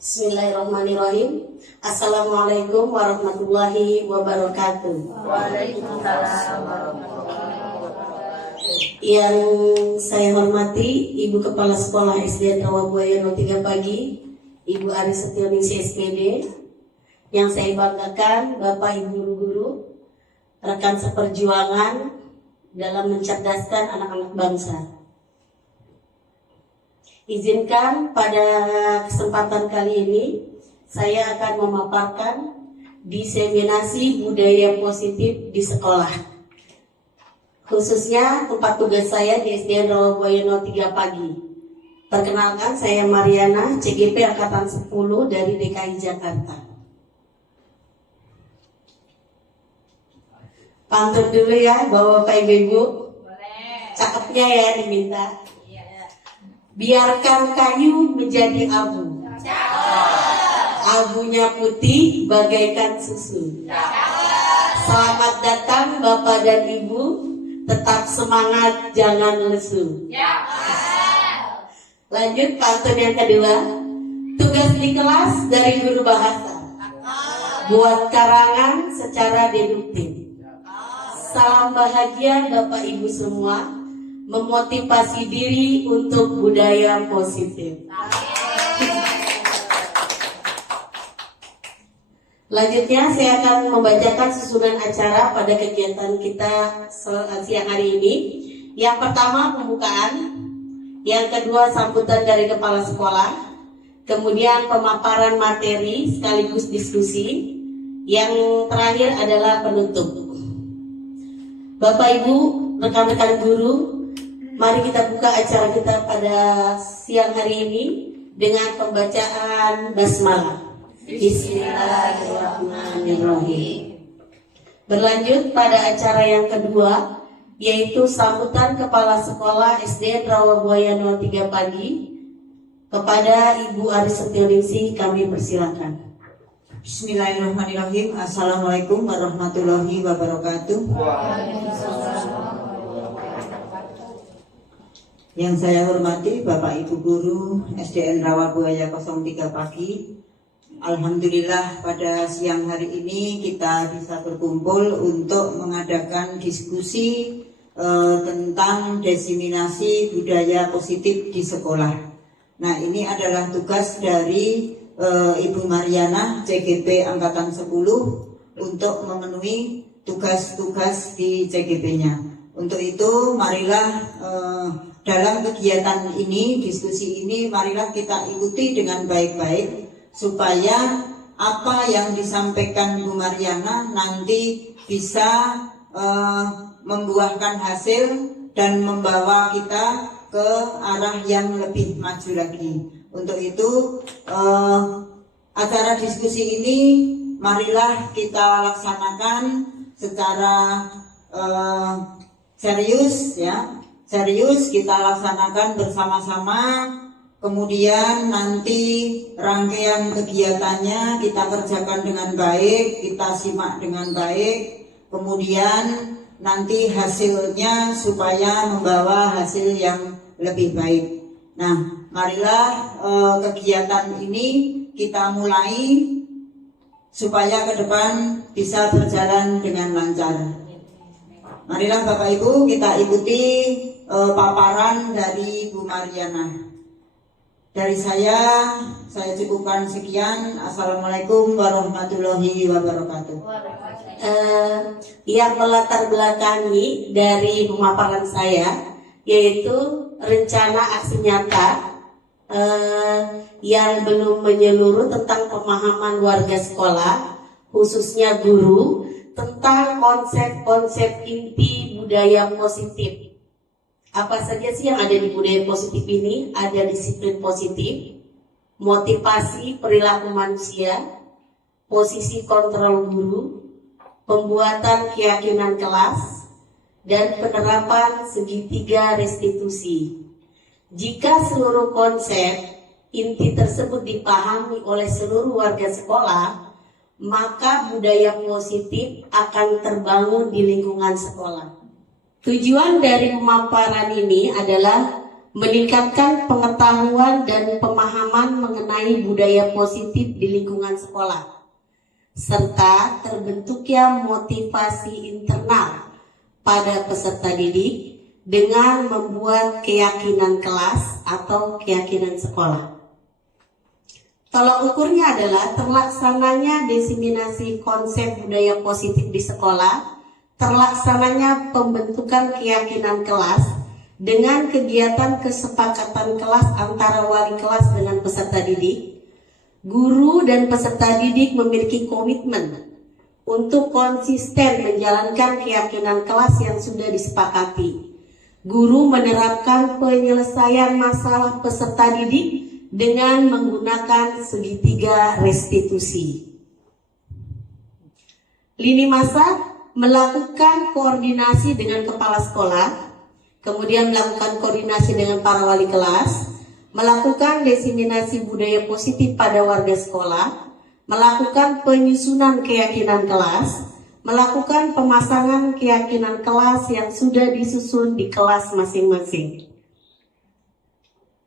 Bismillahirrahmanirrahim. Assalamualaikum warahmatullahi wabarakatuh. Waalaikumsalam warahmatullahi wabarakatuh. Yang saya hormati Ibu Kepala Sekolah SD Rawabuaya 03 Pagi, Ibu Aris Setioningsih SPD. Yang saya banggakan Bapak Ibu guru-guru, rekan seperjuangan dalam mencerdaskan anak-anak bangsa. Izinkan pada kesempatan kali ini saya akan memaparkan diseminasi budaya positif di sekolah. Khususnya tempat tugas saya di SDN Rawabuaya 03 Pagi. Perkenalkan, saya Mariana, CGP Angkatan 10 dari DKI Jakarta. Pantun dulu ya Bapak Ibu. Boleh. Cakepnya ya diminta. Biarkan kayu menjadi abu. Abunya putih bagaikan susu. Selamat datang Bapak dan Ibu. Tetap semangat, jangan lesu. Lanjut pantun yang kedua. Tugas di kelas dari guru bahasa. Buat karangan secara deduktif. Salam bahagia Bapak Ibu semua. Memotivasi diri untuk budaya positif. Selanjutnya saya akan membacakan susunan acara pada kegiatan kita siang hari ini. Yang pertama pembukaan, yang kedua sambutan dari kepala sekolah, kemudian pemaparan materi sekaligus diskusi, yang terakhir adalah penutup. Bapak Ibu, rekan-rekan guru, mari kita buka acara kita pada siang hari ini dengan pembacaan basmalah. Bismillahirrahmanirrahim. Berlanjut pada acara yang kedua, yaitu sambutan Kepala Sekolah SDN Rawabuaya 03 Pagi. Kepada Ibu Aris Setioningsih kami persilakan. Bismillahirrahmanirrahim. Assalamualaikum warahmatullahi wabarakatuh. Yang saya hormati Bapak Ibu Guru SDN Rawabuaya 03 Pagi. Alhamdulillah pada siang hari ini kita bisa berkumpul untuk mengadakan diskusi tentang diseminasi budaya positif di sekolah. Nah, ini adalah tugas dari Ibu Mariana CGP Angkatan 10 untuk memenuhi tugas-tugas di CGP-nya. Untuk itu marilah dalam kegiatan ini, diskusi ini, marilah kita ikuti dengan baik-baik supaya apa yang disampaikan Bu Mariana nanti bisa membuahkan hasil dan membawa kita ke arah yang lebih maju lagi. Untuk itu acara diskusi ini marilah kita laksanakan secara serius ya. Serius kita laksanakan bersama-sama. Kemudian nanti rangkaian kegiatannya kita kerjakan dengan baik, kita simak dengan baik. Kemudian nanti hasilnya supaya membawa hasil yang lebih baik. Nah, marilah kegiatan ini kita mulai supaya ke depan bisa berjalan dengan lancar. Marilah Bapak Ibu kita ikuti paparan dari Bu Mariana. Dari saya cukupkan sekian. Assalamualaikum warahmatullahi wabarakatuh. Yang melatar belakangi dari pemaparan saya yaitu rencana aksi nyata yang belum menyeluruh tentang pemahaman warga sekolah, khususnya guru, tentang konsep-konsep inti budaya positif. Apa saja sih yang ada di budaya positif ini? Ada disiplin positif, motivasi perilaku manusia, posisi kontrol guru, pembuatan keyakinan kelas, dan penerapan segitiga restitusi. Jika seluruh konsep inti tersebut dipahami oleh seluruh warga sekolah, maka budaya positif akan terbangun di lingkungan sekolah. Tujuan dari pemaparan ini adalah meningkatkan pengetahuan dan pemahaman mengenai budaya positif di lingkungan sekolah, serta terbentuknya motivasi internal pada peserta didik dengan membuat keyakinan kelas atau keyakinan sekolah. Tolak ukurnya adalah terlaksananya diseminasi konsep budaya positif di sekolah, terlaksananya pembentukan keyakinan kelas dengan kegiatan kesepakatan kelas antara wali kelas dengan peserta didik. Guru dan peserta didik memiliki komitmen untuk konsisten menjalankan keyakinan kelas yang sudah disepakati. Guru menerapkan penyelesaian masalah peserta didik dengan menggunakan segitiga restitusi. Lini masa melakukan koordinasi dengan kepala sekolah, kemudian melakukan koordinasi dengan para wali kelas, melakukan diseminasi budaya positif pada warga sekolah, melakukan penyusunan keyakinan kelas, melakukan pemasangan keyakinan kelas yang sudah disusun di kelas masing-masing.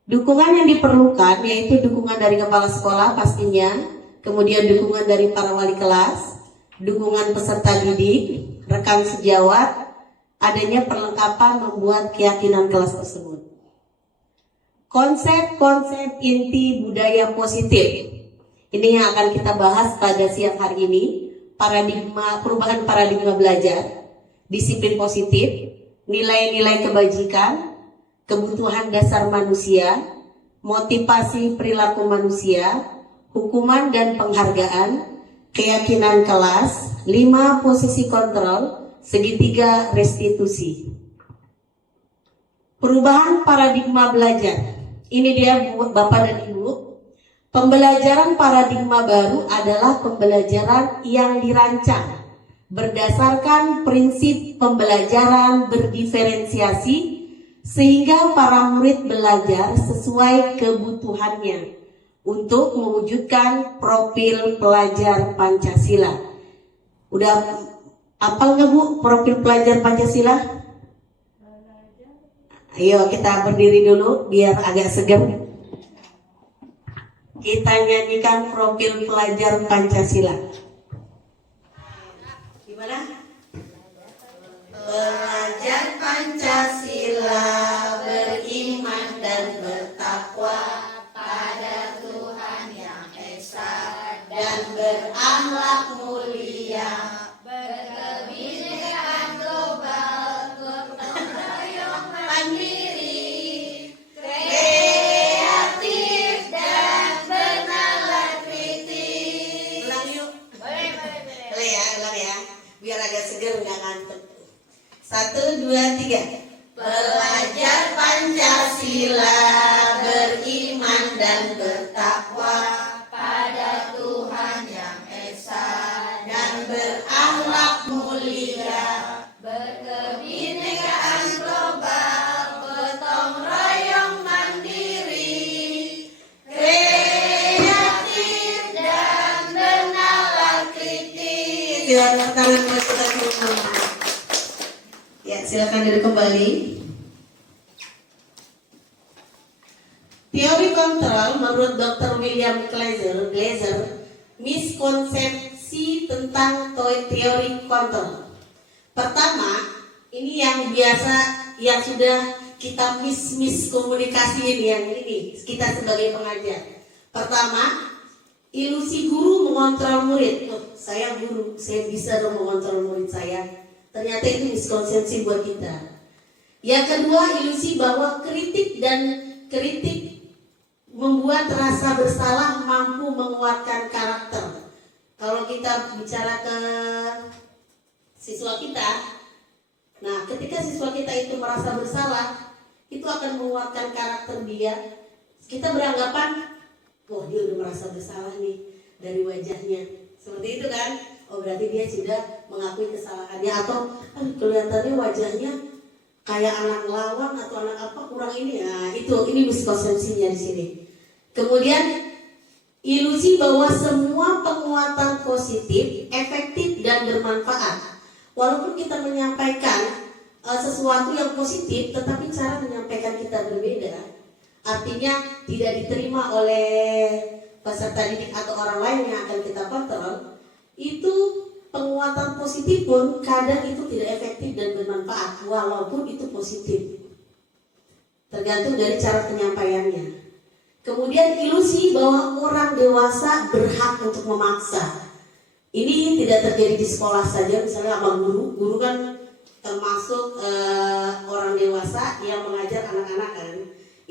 Dukungan yang diperlukan yaitu dukungan dari kepala sekolah pastinya, kemudian dukungan dari para wali kelas, dukungan peserta didik, rekan sejawat, adanya perlengkapan membuat keyakinan kelas tersebut. Konsep-konsep inti budaya positif. Ini yang akan kita bahas pada siang hari ini. Perubahan paradigma belajar, disiplin positif, nilai-nilai kebajikan, kebutuhan dasar manusia, motivasi perilaku manusia, hukuman dan penghargaan, keyakinan kelas, 5 posisi kontrol, segitiga restitusi. Perubahan paradigma belajar. Ini dia Bapak dan Ibu. Pembelajaran paradigma baru adalah pembelajaran yang dirancang berdasarkan prinsip pembelajaran berdiferensiasi sehingga para murid belajar sesuai kebutuhannya untuk mewujudkan profil pelajar Pancasila. Udah hafal nggak Bu profil pelajar Pancasila? Ayo kita berdiri dulu biar agak segar. Kita nyanyikan profil pelajar Pancasila. Gimana? Pelajar Pancasila beriman dan bertakwa pada Tuhan yang esa dan berakhlak mulia, berkebinekaan global, gotong royong mandiri, kreatif dan bernalar kritis. Ulang yuk. Boleh ya, ulang ya. Biar agak seger nggak ngantuk. 1, 2, 3. Pelajar Pancasila beriman dan bertakwa pada Tuhan yang esa dan berakhlak mulia, berkebinekaan global, gotong royong mandiri, kreatif dan bernalar kritis. Silakan tangan masukkan dulu. Ya, silakan duduk kembali. Teori kontrol menurut Dr. William Glaser, miskonsepsi tentang teori kontrol. Pertama, ini yang biasa, yang sudah kita miskomunikasi ini, yang ini kita sebagai pengajar. Pertama, ilusi guru mengontrol murid. Oh, saya guru, saya bisa dong mengontrol murid saya. Ternyata itu miskonsepsi buat kita. Yang kedua, ilusi bahwa kritik membuat rasa bersalah mampu menguatkan karakter. Kalau kita bicara ke siswa kita, nah ketika siswa kita itu merasa bersalah, itu akan menguatkan karakter dia. Kita beranggapan, oh dia udah merasa bersalah nih dari wajahnya. Seperti itu kan? Oh berarti dia sudah mengakui kesalahannya, atau kelihatannya wajahnya kayak anak lawan atau anak apa kurang ini. Nah ini miskonsepsinya di sini. Kemudian ilusi bahwa semua penguatan positif, efektif dan bermanfaat. Walaupun kita menyampaikan sesuatu yang positif, tetapi cara menyampaikan kita berbeda, artinya tidak diterima oleh peserta didik atau orang lain yang akan kita kontrol, itu penguatan positif pun kadang itu tidak efektif dan bermanfaat walaupun itu positif, tergantung dari cara penyampaiannya. Kemudian ilusi bahwa orang dewasa berhak untuk memaksa, ini tidak terjadi di sekolah saja. Misalnya abang guru kan termasuk orang dewasa yang mengajar anak-anak kan.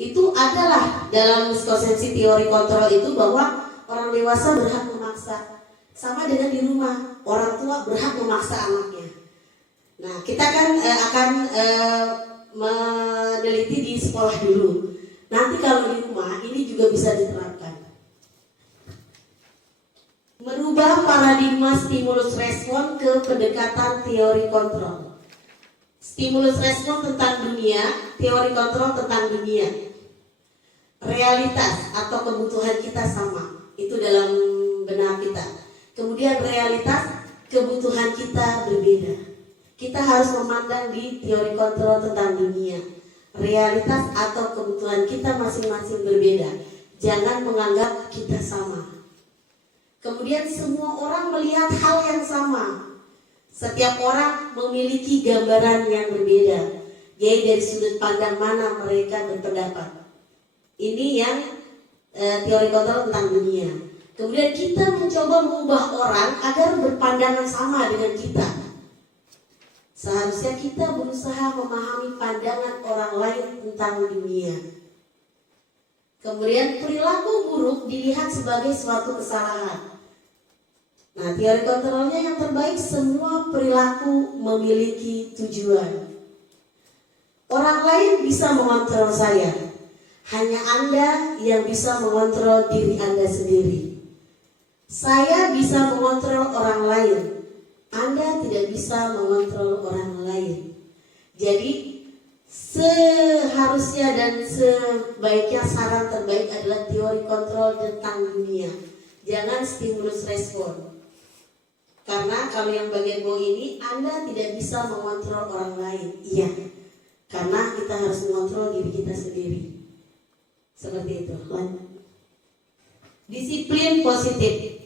Itu adalah dalam Skosensi teori kontrol itu bahwa orang dewasa berhak memaksa. Sama dengan di rumah, orang tua berhak memaksa anaknya. Nah, kita kan akan meneliti di sekolah dulu. Nanti kalau di rumah ini juga bisa diterapkan. Merubah paradigma stimulus respon ke pendekatan teori kontrol. Stimulus respon tentang dunia, teori kontrol tentang dunia. Realitas atau kebutuhan kita sama, itu dalam benak kita. Kemudian realitas, kebutuhan kita berbeda. Kita harus memandang di teori kontrol tentang dunia. Realitas atau kebutuhan kita masing-masing berbeda. Jangan menganggap kita sama. Kemudian semua orang melihat hal yang sama. Setiap orang memiliki gambaran yang berbeda. Jadi dari sudut pandang mana mereka berpendapat. Ini yang teori kontrol tentang dunia. Kemudian kita mencoba mengubah orang agar berpandangan sama dengan kita. Seharusnya kita berusaha memahami pandangan orang lain tentang dunia. Kemudian perilaku buruk dilihat sebagai suatu kesalahan. Nah, teori kontrolnya yang terbaik, semua perilaku memiliki tujuan. Orang lain bisa mengontrol saya, hanya Anda yang bisa mengontrol diri Anda sendiri. Saya bisa mengontrol orang lain, Anda tidak bisa mengontrol orang lain. Jadi seharusnya dan sebaiknya saran terbaik adalah teori kontrol tentang dunia. Jangan stimulus respon. Karena kalau yang bagian bawah ini Anda tidak bisa mengontrol orang lain. Iya. Karena kita harus mengontrol diri kita sendiri. Seperti itu. Disiplin positif.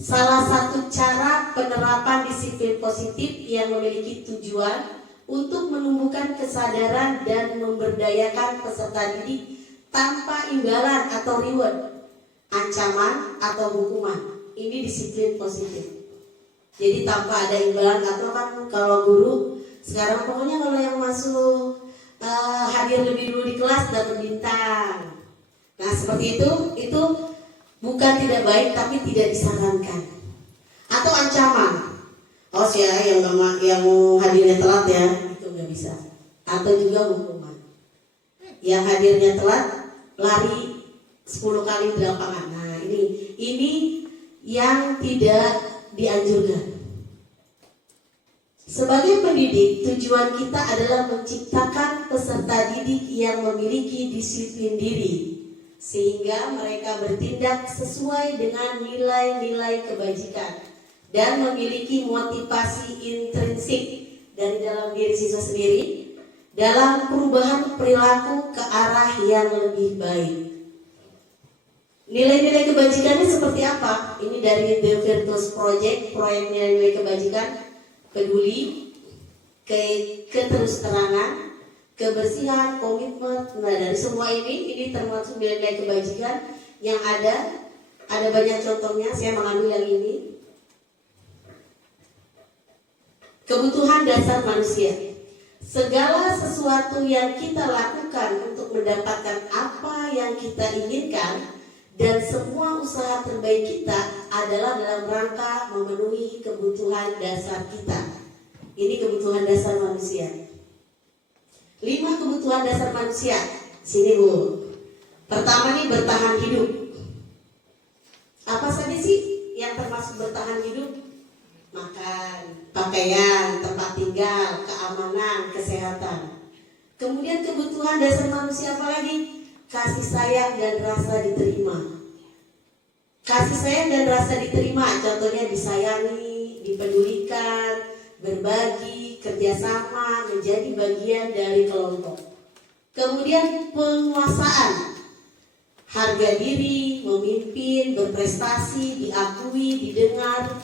Salah satu cara penerapan disiplin positif yang memiliki tujuan untuk menumbuhkan kesadaran dan memberdayakan peserta didik tanpa imbalan atau reward, ancaman atau hukuman. Ini disiplin positif. Jadi tanpa ada imbalan, atau kan kalau guru sekarang pokoknya kalau yang masuk hadir lebih dulu di kelas dapat bintang. Nah seperti itu bukan tidak baik tapi tidak disarankan. Atau ancaman, oh saya yang mau hadirnya telat ya, itu nggak bisa. Atau juga hukuman, yang hadirnya telat lari 10 kali di lapangan. Nah ini yang tidak dianjurkan. Sebagai pendidik, tujuan kita adalah menciptakan peserta didik yang memiliki disiplin diri, sehingga mereka bertindak sesuai dengan nilai-nilai kebajikan dan memiliki motivasi intrinsik dari dalam diri siswa sendiri dalam perubahan perilaku ke arah yang lebih baik. Nilai-nilai kebajikannya seperti apa? Ini dari The Virtuous Project, proyek nilai-nilai kebajikan: peduli, keterus-terangan, kebersihan, komitmen. Nah dari semua ini termasuk nilai-nilai kebajikan yang ada banyak contohnya. Saya mengambil yang ini. Kebutuhan dasar manusia. Segala sesuatu yang kita lakukan untuk mendapatkan apa yang kita inginkan dan semua usaha terbaik kita adalah dalam rangka memenuhi kebutuhan dasar kita. Ini kebutuhan dasar manusia. 5 kebutuhan dasar manusia. Sini Bu. Pertama nih, bertahan hidup. Apa saja sih yang termasuk bertahan hidup? Makan, pakaian, tempat tinggal, keamanan, kesehatan. Kemudian kebutuhan dasar manusia apa lagi? Kasih sayang dan rasa diterima. Kasih sayang dan rasa diterima, contohnya disayangi, dipedulikan, berbagi, kerjasama, menjadi bagian dari kelompok. Kemudian penguasaan, harga diri, memimpin, berprestasi, diakui, didengar.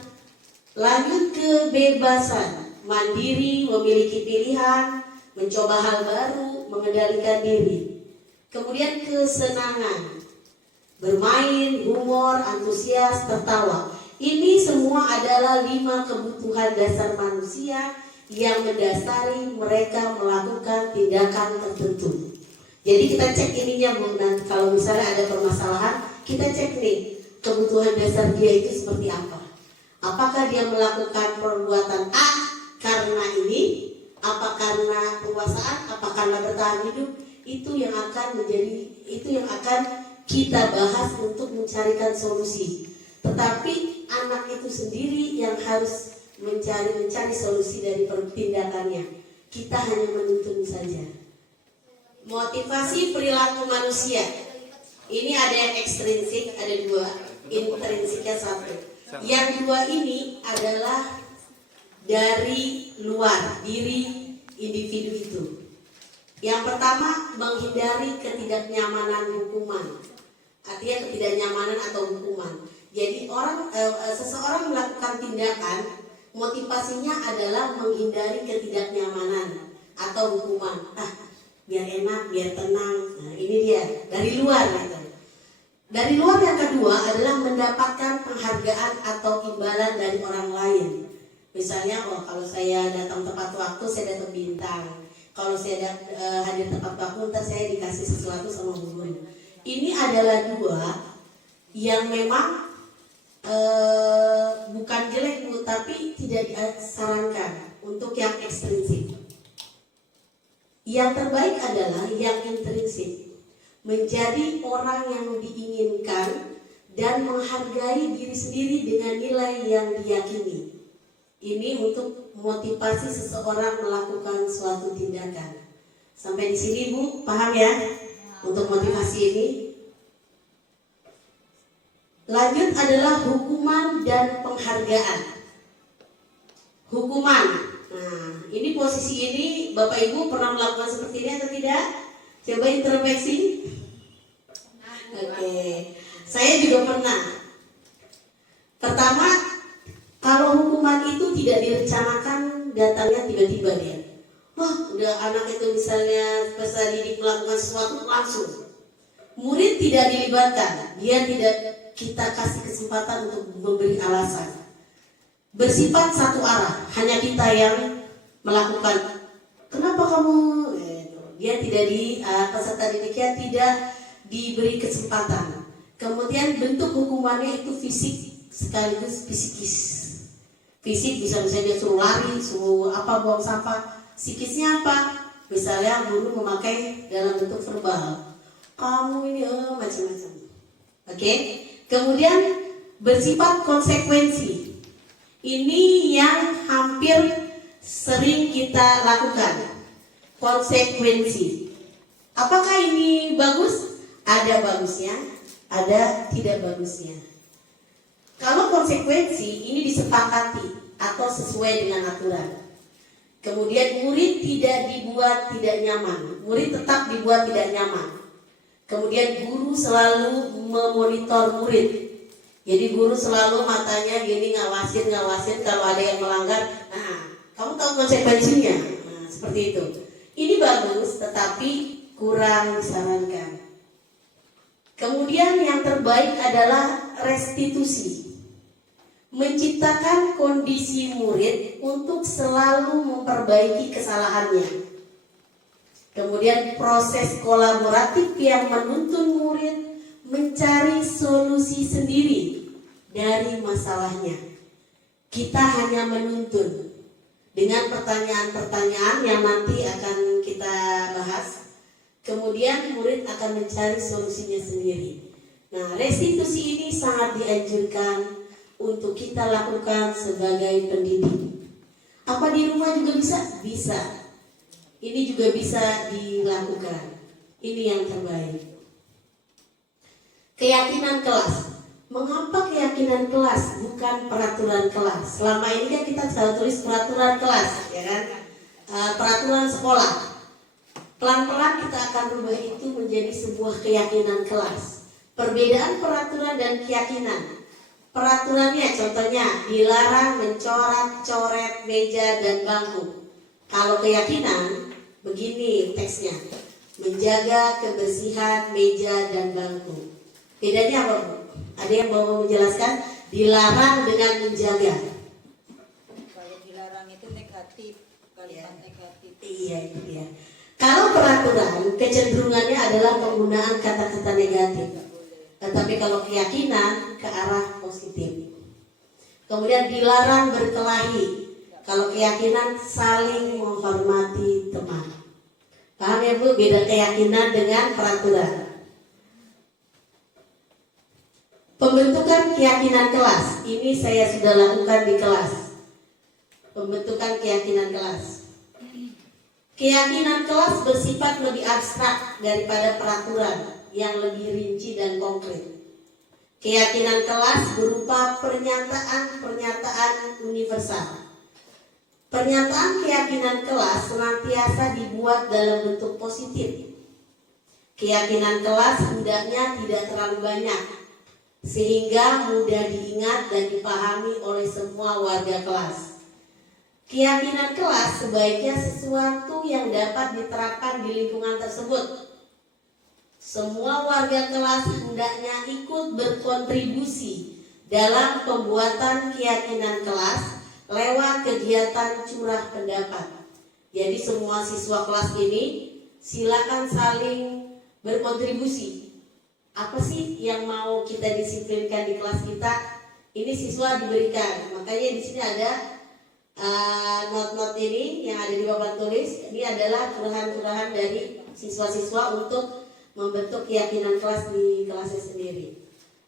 Lanjut kebebasan, mandiri, memiliki pilihan, mencoba hal baru, mengendalikan diri. Kemudian kesenangan, bermain, humor, antusias, tertawa. Ini semua adalah 5 kebutuhan dasar manusia yang mendasari mereka melakukan tindakan tertentu. Jadi kita cek ininya Bu, dan kalau misalnya ada permasalahan, kita cek nih kebutuhan dasar dia itu seperti apa. Apakah dia melakukan perbuatan A karena ini, apa karena penguasaan, apa karena bertahan hidup? Itu yang akan kita bahas untuk mencarikan solusi. Tetapi anak itu sendiri yang harus mencari solusi dari tindakannya. Kita hanya menuntun saja. Motivasi perilaku manusia. Ini ada yang ekstrinsik, ada 2. Intrinsiknya 1. Yang 2 ini adalah dari luar diri individu itu. Yang pertama, menghindari ketidaknyamanan hukuman. Artinya ketidaknyamanan atau hukuman. Jadi seseorang melakukan tindakan, motivasinya adalah menghindari ketidaknyamanan atau hukuman. Biar enak, biar tenang. Nah, ini dia dari luar. Gitu. Dari luar yang kedua adalah mendapatkan penghargaan atau imbalan dari orang lain. Misalnya, kalau saya datang tepat waktu, saya dapat bintang. Kalau saya hadir tepat waktu, ntar saya dikasih sesuatu sama guru. Ini adalah 2 yang memang bukan jelek Bu, tapi tidak disarankan untuk yang ekstrinsik. Yang terbaik adalah yang intrinsik, menjadi orang yang diinginkan dan menghargai diri sendiri dengan nilai yang diyakini. Ini untuk motivasi seseorang melakukan suatu tindakan. Sampai di sini Bu, paham ya? Untuk motivasi ini. Lanjut adalah hukuman dan penghargaan. Hukuman. Nah, ini posisi ini Bapak Ibu pernah melakukan seperti ini atau tidak? Coba introspeksi. Oke. Saya juga pernah. Pertama, kalau hukuman itu tidak direncanakan, datangnya tiba-tiba dia. Udah anak itu misalnya peserta didik melakukan sesuatu langsung. Murid tidak dilibatkan, kita kasih kesempatan untuk memberi alasan. Bersifat satu arah, hanya kita yang melakukan. Kenapa kamu? Dia tidak peserta didiknya tidak diberi kesempatan. Kemudian bentuk hukumannya itu fisik sekaligus psikis. Fisik bisa misalnya suruh lari, suruh buang sampah. Psikisnya apa? Misalnya guru memakai dalam bentuk verbal. Kamu ini macam-macam. Oke? Kemudian bersifat konsekuensi. Ini yang hampir sering kita lakukan. Konsekuensi. Apakah ini bagus? Ada bagusnya, ada tidak bagusnya. Kalau konsekuensi ini disepakati atau sesuai dengan aturan. Kemudian murid tidak dibuat tidak nyaman. Murid tetap dibuat tidak nyaman. Kemudian guru selalu memonitor murid. Jadi guru selalu matanya gini ngawasin kalau ada yang melanggar. Kamu tahu konsekuensinya. Seperti itu. Ini bagus tetapi kurang disarankan. Kemudian yang terbaik adalah restitusi. Menciptakan kondisi murid untuk selalu memperbaiki kesalahannya. Kemudian proses kolaboratif yang menuntun murid mencari solusi sendiri dari masalahnya. Kita hanya menuntun dengan pertanyaan-pertanyaan yang nanti akan kita bahas. Kemudian murid akan mencari solusinya sendiri. Nah, restitusi ini sangat dianjurkan untuk kita lakukan sebagai pendidik. Apa di rumah juga bisa? Bisa. Ini juga bisa dilakukan. Ini yang terbaik. Keyakinan kelas. Mengapa keyakinan kelas bukan peraturan kelas? Selama ini kan kita selalu tulis peraturan kelas, ya kan? Peraturan sekolah. Pelan-pelan kita akan rubah itu menjadi sebuah keyakinan kelas. Perbedaan peraturan dan keyakinan. Peraturannya contohnya dilarang mencoret-coret meja dan bangku. Kalau keyakinan begini teksnya, menjaga kebersihan meja dan bangku. Bedanya apa, Bu? Ada yang mau menjelaskan? Dilarang dengan menjaga. Kayak dilarang itu negatif, kalimat negatif. Iya, itu dia. Kalau peraturan kecenderungannya adalah penggunaan kata-kata negatif. Tetapi kalau keyakinan ke arah positif. Kemudian dilarang berkelahi. Kalau keyakinan saling menghormati teman. Paham ya Bu? Beda keyakinan dengan peraturan. Pembentukan keyakinan kelas. Ini saya sudah lakukan di kelas. Pembentukan keyakinan kelas. Keyakinan kelas bersifat lebih abstrak daripada peraturan yang lebih rinci dan konkret. Keyakinan kelas berupa pernyataan-pernyataan universal. Pernyataan keyakinan kelas senantiasa dibuat dalam bentuk positif. Keyakinan kelas hendaknya tidak terlalu banyak, sehingga mudah diingat dan dipahami oleh semua warga kelas. Keyakinan kelas sebaiknya sesuatu yang dapat diterapkan di lingkungan tersebut. Semua warga kelas hendaknya ikut berkontribusi dalam pembuatan keyakinan kelas lewat kegiatan curah pendapat. Jadi semua siswa kelas ini silakan saling berkontribusi. Apa sih yang mau kita disiplinkan di kelas kita? Ini siswa diberikan. Makanya di sini ada not-not ini yang ada di papan tulis. Ini adalah curahan-curahan dari siswa-siswa untuk membentuk keyakinan kelas di kelasnya sendiri.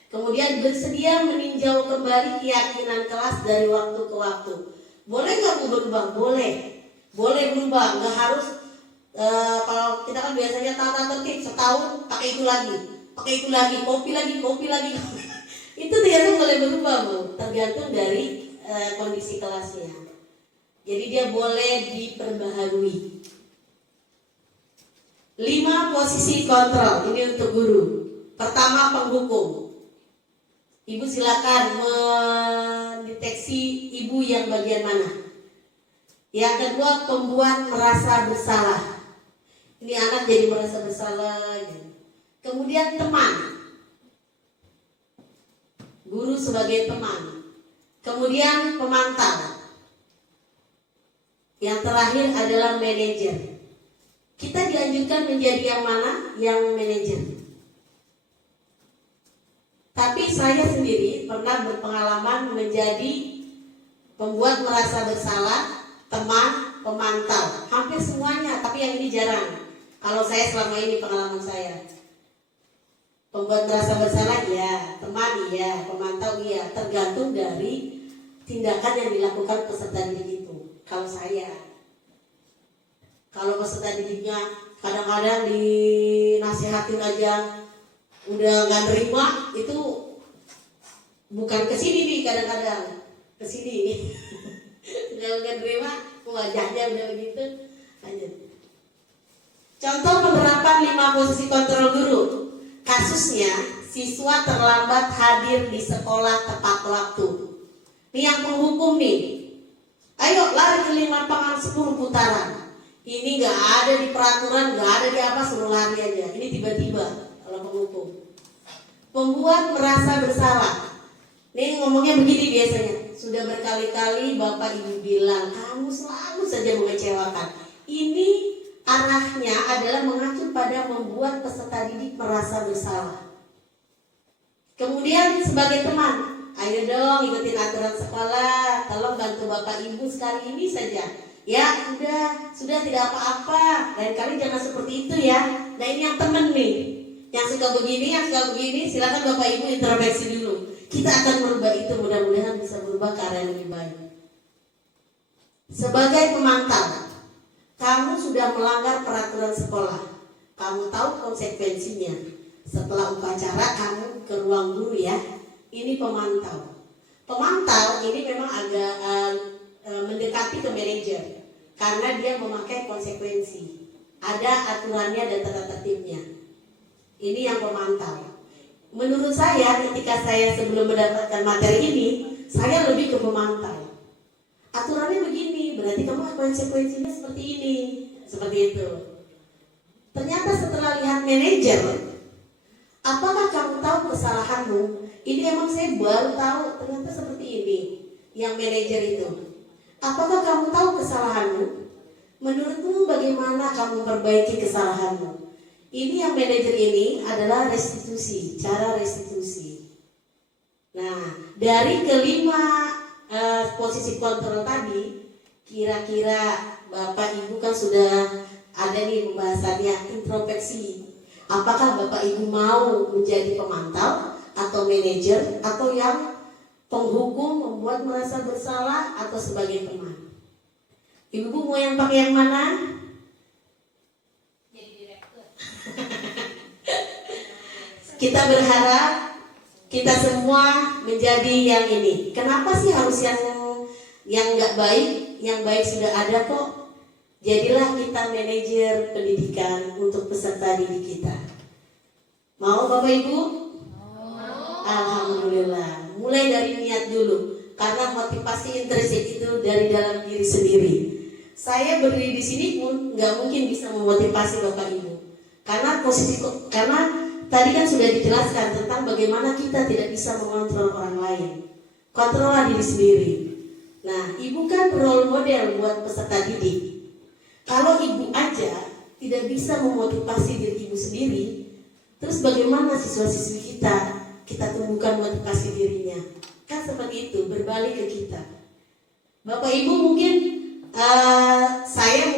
Kemudian bersedia meninjau kembali keyakinan kelas dari waktu ke waktu. Boleh nggak berubah? Boleh. Boleh berubah. Nggak harus kalau kita kan biasanya tata tertib setahun pakai itu lagi, kopi lagi. Itu ternyata boleh berubah, Bu. Tergantung dari kondisi kelasnya. Jadi dia boleh diperbaharui. 5 posisi kontrol, ini untuk guru. Pertama, penghukum. Ibu silakan mendeteksi ibu yang bagian mana. Yang kedua, pembuat merasa bersalah. Ini anak jadi merasa bersalah. Kemudian teman. Guru sebagai teman. Kemudian pemantau. Yang terakhir adalah manajer. Kita dianjurkan menjadi yang mana? Yang manajer. Tapi saya sendiri pernah berpengalaman menjadi pembuat merasa bersalah, teman, pemantau. Hampir semuanya, tapi yang ini jarang. Kalau saya selama ini pengalaman saya. Pembuat merasa bersalah ya, teman iya, pemantau iya. Tergantung dari tindakan yang dilakukan peserta didik itu. Kalau saya. Kalau peserta didiknya kadang-kadang dinasihatin aja udah nggak nerima, itu bukan kesini nih, kadang-kadang kesini udah nggak nerima, wajahnya udah begitu. Lanjut. Contoh penerapan 5 posisi kontrol guru. Kasusnya siswa terlambat hadir di sekolah tepat waktu. Ini yang penghukum nih. Ayo lari ke lapangan 10 putaran. Ini nggak ada di peraturan, nggak ada di apa, suruh lari aja. Ini tiba-tiba kalau penghukum. Pembuat merasa bersalah. Ini ngomongnya begini biasanya. Sudah berkali-kali Bapak Ibu bilang, kamu selalu saja mengecewakan. Ini arahnya adalah mengacu pada membuat peserta didik merasa bersalah. Kemudian sebagai teman, ayo dong ikutin aturan sekolah, tolong bantu Bapak Ibu sekali ini saja. Ya sudah tidak apa-apa. Lain kali jangan seperti itu ya. Nah ini yang temen nih, yang suka begini, silakan Bapak Ibu introspeksi dulu. Kita akan merubah itu, mudah-mudahan bisa berubah ke arah yang lebih baik. Sebagai pemantau, kamu sudah melanggar peraturan sekolah. Kamu tahu konsekuensinya. Setelah upacara kamu ke ruang guru ya. ini pemantau. Pemantau ini memang agak mendekati ke manajer karena dia memakai konsekuensi. Ada aturannya dan tata tertibnya. Ini yang pemantau. Menurut saya ketika saya sebelum mendapatkan materi ini, saya lebih ke pemantau. Aturannya begini, berarti kamu konsekuensinya seperti ini, seperti itu. Ternyata setelah lihat manajer, apakah kamu tahu kesalahanmu? Ini emang saya baru tahu ternyata seperti ini yang manajer itu. Apakah kamu tahu kesalahanmu? Menurutmu bagaimana kamu perbaiki kesalahanmu? Ini yang manajer ini adalah restitusi, cara restitusi. Nah, dari kelima posisi kontrol tadi, kira-kira Bapak Ibu kan sudah ada nih pembahasannya introspeksi. Apakah Bapak Ibu mau menjadi pemantau atau manajer atau yang penghukum membuat merasa bersalah atau sebagai teman? Ibu mau yang pakai yang mana? Jadi direktur. Kita berharap kita semua menjadi yang ini. Kenapa sih harus yang nggak baik? Yang baik sudah ada kok. Jadilah kita manajer pendidikan untuk peserta didik kita. Mau Bapak Ibu? Alhamdulillah. Mulai dari niat dulu. Karena motivasi intrinsik itu dari dalam diri sendiri. Saya berdiri di sini pun nggak mungkin bisa memotivasi Bapak Ibu. Karena tadi kan sudah dijelaskan tentang bagaimana kita tidak bisa mengontrol orang lain. Kontrollah diri sendiri. Nah, Ibu kan role model buat peserta didik. Kalau Ibu aja tidak bisa memotivasi diri Ibu sendiri, terus bagaimana siswa-siswi kita tumbuhkan motivasi dirinya? Kan seperti itu, berbalik ke kita. Bapak Ibu mungkin, saya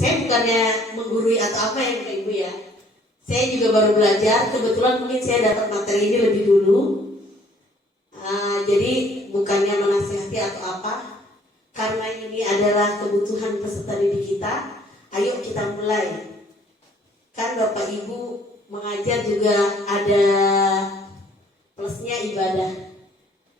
bukannya menggurui atau apa ya Bapak Ibu ya. Saya juga baru belajar, kebetulan mungkin saya dapat materi ini lebih dulu. Jadi bukannya menasihati atau apa, karena ini adalah kebutuhan peserta didik kita. Ayo kita mulai. Kan Bapak Ibu mengajar juga ada plusnya ibadah.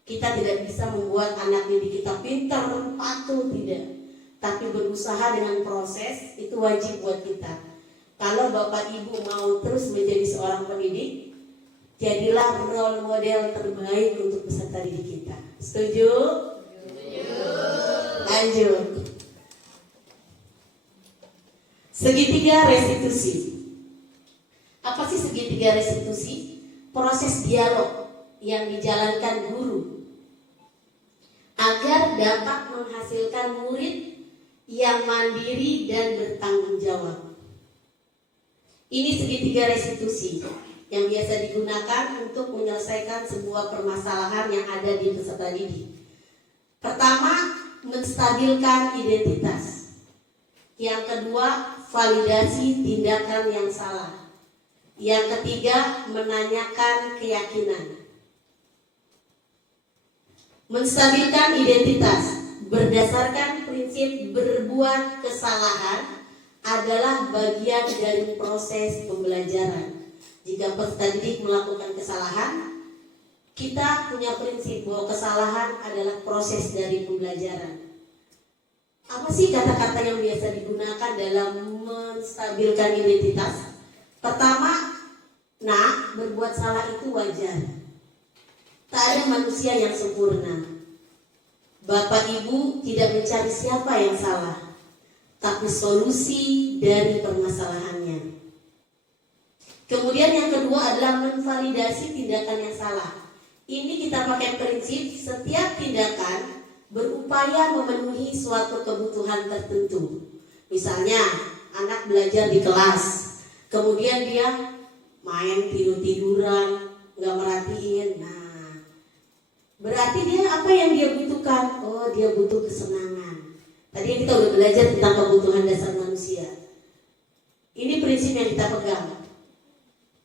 Kita tidak bisa membuat anak didik kita pintar, patuh, tidak. Tapi berusaha dengan proses itu wajib buat kita. Kalau Bapak Ibu mau terus menjadi seorang pendidik, jadilah role model terbaik untuk peserta didik kita. Setuju? Setuju. Lanjut. Segitiga restitusi. Apa sih segitiga restitusi? Proses dialog yang dijalankan guru agar dapat menghasilkan murid yang mandiri dan bertanggung jawab. Ini segitiga restitusi yang biasa digunakan untuk menyelesaikan sebuah permasalahan yang ada di peserta didik. Pertama, menstabilkan identitas. Yang kedua, validasi tindakan yang salah. Yang ketiga, menanyakan keyakinan. Menstabilkan identitas berdasarkan prinsip berbuat kesalahan adalah bagian dari proses pembelajaran. Jika peserta didik melakukan kesalahan, kita punya prinsip bahwa kesalahan adalah proses dari pembelajaran. Apa sih kata-kata yang biasa digunakan dalam menstabilkan identitas? Pertama, berbuat salah itu wajar. Tak ada manusia yang sempurna. Bapak Ibu tidak mencari siapa yang salah, tapi solusi dari permasalahannya. Kemudian yang kedua adalah menvalidasi tindakan yang salah. Ini kita pakai prinsip setiap tindakan berupaya memenuhi suatu kebutuhan tertentu. Misalnya anak belajar di kelas, kemudian dia main tidur-tiduran, nggak merhatiin. Berarti dia apa yang dia butuhkan? Oh, dia butuh kesenangan. Tadi kita udah belajar tentang kebutuhan dasar manusia. Ini prinsip yang kita pegang.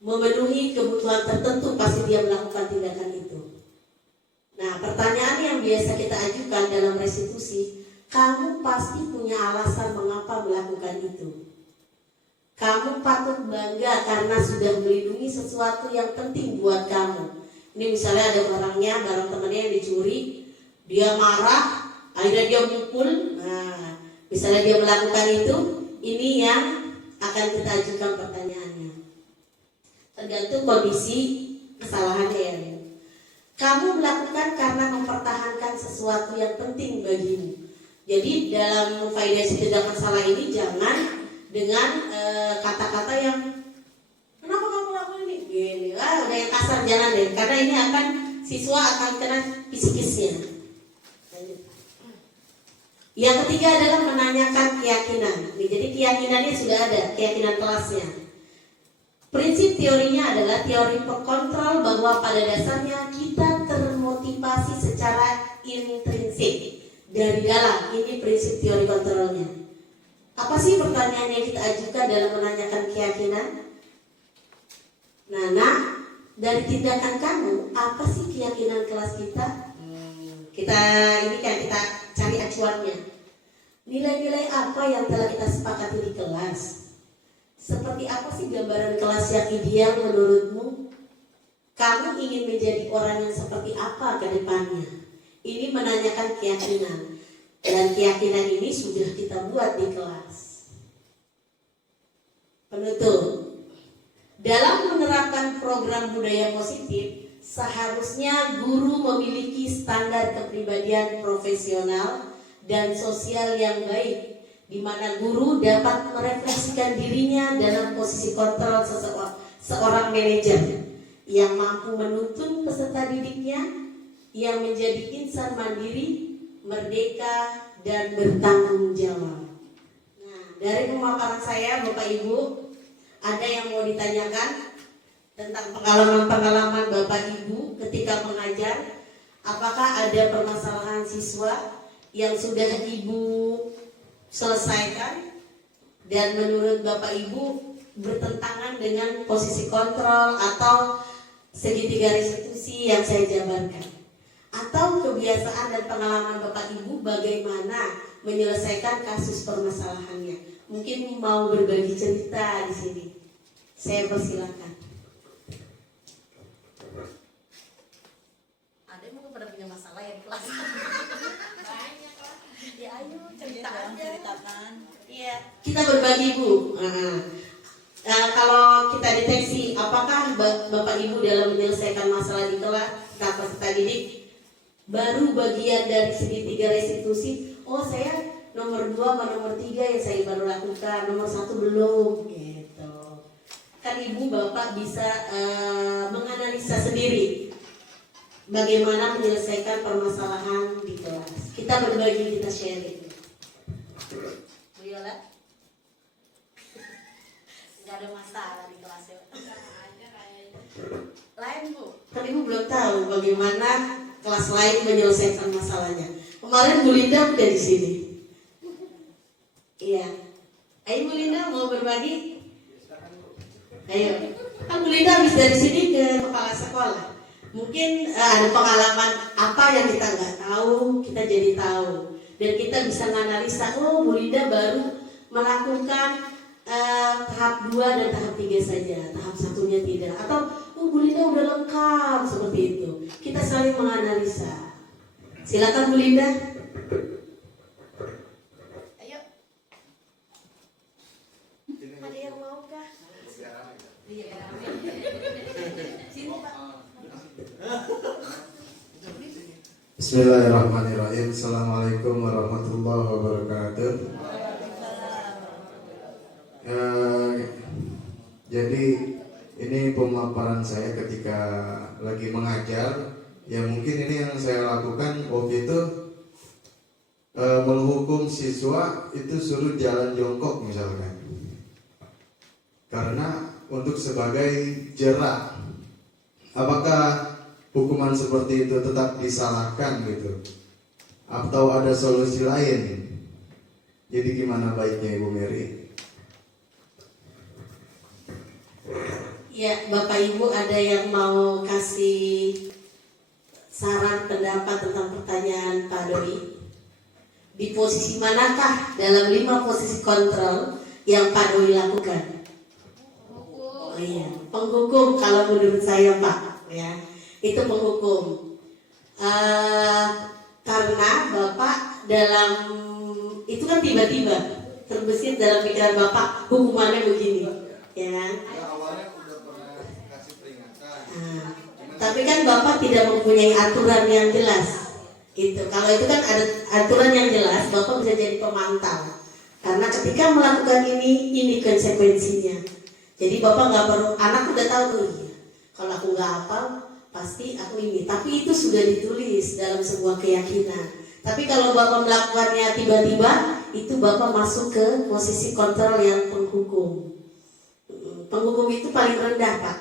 Memenuhi kebutuhan tertentu pasti dia melakukan tindakan itu. Nah, pertanyaan yang biasa kita ajukan dalam restitusi, kamu pasti punya alasan mengapa melakukan itu. Kamu patut bangga karena sudah melindungi sesuatu yang penting buat kamu. Ini misalnya ada barang temannya yang dicuri, dia marah, akhirnya dia mukul. Nah, misalnya dia melakukan itu, ini yang akan kita ajukan pertanyaannya. Tergantung kondisi kesalahannya ya. Kamu melakukan karena mempertahankan sesuatu yang penting bagimu. Jadi dalam validasi tindakan salah ini jangan dengan kata-kata yang kenapa kamu lakukan ini? Gini, udah yang kasar jangan deh, karena ini akan siswa akan kena psikisnya. Yang ketiga adalah menanyakan keyakinan. Jadi keyakinannya sudah ada, keyakinan kelasnya. Prinsip teorinya adalah teori kontrol bahwa pada dasarnya kita termotivasi secara intrinsik dari dalam. Ini prinsip teori kontrolnya. Apa sih pertanyaan yang kita ajukan dalam menanyakan keyakinan? Nana, dari tindakan kamu, apa sih keyakinan kelas kita? Kita cari acuannya. Nilai-nilai apa yang telah kita sepakati di kelas? Seperti apa sih gambaran kelas yang ideal menurutmu? Kamu ingin menjadi orang yang seperti apa ke depannya? Ini menanyakan keyakinan. Dan keyakinan ini sudah kita buat di kelas. Penutup. Dalam menerapkan program budaya positif, seharusnya guru memiliki standar kepribadian profesional dan sosial yang baik, di mana guru dapat merefleksikan dirinya dalam posisi kontrol seorang manajer yang mampu menuntun peserta didiknya, yang menjadi insan mandiri, merdeka, dan bertanggung jawab. Nah, dari pemaparan saya, Bapak Ibu, ada yang mau ditanyakan tentang pengalaman-pengalaman Bapak Ibu ketika mengajar? Apakah ada permasalahan siswa yang sudah Ibu selesaikan dan menurut Bapak Ibu bertentangan dengan posisi kontrol atau segitiga restitusi yang saya jabarkan? Atau kebiasaan dan pengalaman Bapak Ibu bagaimana menyelesaikan kasus permasalahannya? Mungkin mau berbagi cerita di sini. Saya persilakan. Ada yang mau pada punya masalah ya di kelas? Banyak lah. Ya ayo cerita aja. Ceritakan. Iya, kita berbagi Bu. Kalau kita deteksi apakah Bapak Ibu dalam menyelesaikan masalah di kelas tanpa peserta didik baru bagian dari segitiga restitusi, oh saya nomor 2 sama nomor 3 yang saya baru lakukan, nomor 1 belum gitu. Kan Ibu Bapak bisa menganalisa sendiri bagaimana menyelesaikan permasalahan di kelas. Kita berbagi, kita sharing. Bu Yola? Gak ada masalah di kelas ya? Lain Bu, kan Ibu belum tahu bagaimana kelas lain menyelesaikan masalahnya. Kemarin Bu Linda udah di sini. Iya. Ayo Bu Linda mau berbagi? Ayo. Kan Bu Linda habis dari sini ke kepala sekolah. Mungkin ada pengalaman apa yang kita nggak tahu, kita jadi tahu. Dan kita bisa menganalisa, oh Bu Linda baru melakukan tahap 2 dan tahap 3 saja, tahap 1-nya tidak. Atau Bu Linda udah lengkap seperti itu. Kita saling menganalisa. Silakan Bu Linda. Ayo. Ada yang mau kah? Iya. Sini Pak. Bismillahirrahmanirrahim. Assalamualaikum warahmatullahi wabarakatuh. Jadi ini pemaparan saya ketika lagi mengajar. Ya mungkin ini yang saya lakukan waktu itu menghukum siswa itu suruh jalan jongkok misalkan, karena untuk sebagai jerak. Apakah hukuman seperti itu tetap disalahkan gitu, atau ada solusi lain? Jadi gimana baiknya Ibu Mary? Ya, Bapak Ibu ada yang mau kasih saran pendapat tentang pertanyaan Pak Doi? Di posisi manakah dalam 5 posisi kontrol yang Pak Doi lakukan? Oh iya, penghukum kalau menurut saya Pak. Ya, itu penghukum. Karena Bapak dalam itu kan tiba-tiba terbesit dalam pikiran Bapak hukumannya begini, ya kan? Awalnya udah pernah kasih peringatan. Tapi kan Bapak tidak mempunyai aturan yang jelas. Gitu. Kalau itu kan ada aturan yang jelas, Bapak bisa jadi pemantau. Karena ketika melakukan ini konsekuensinya. Jadi Bapak nggak perlu, anak udah tahu tuh, iya. Kalau aku nggak hafal, pasti aku ini. Tapi itu sudah ditulis dalam sebuah keyakinan. Tapi kalau Bapak melakukannya tiba-tiba, itu Bapak masuk ke posisi kontrol yang penghukum. Penghukum itu paling rendah, Pak.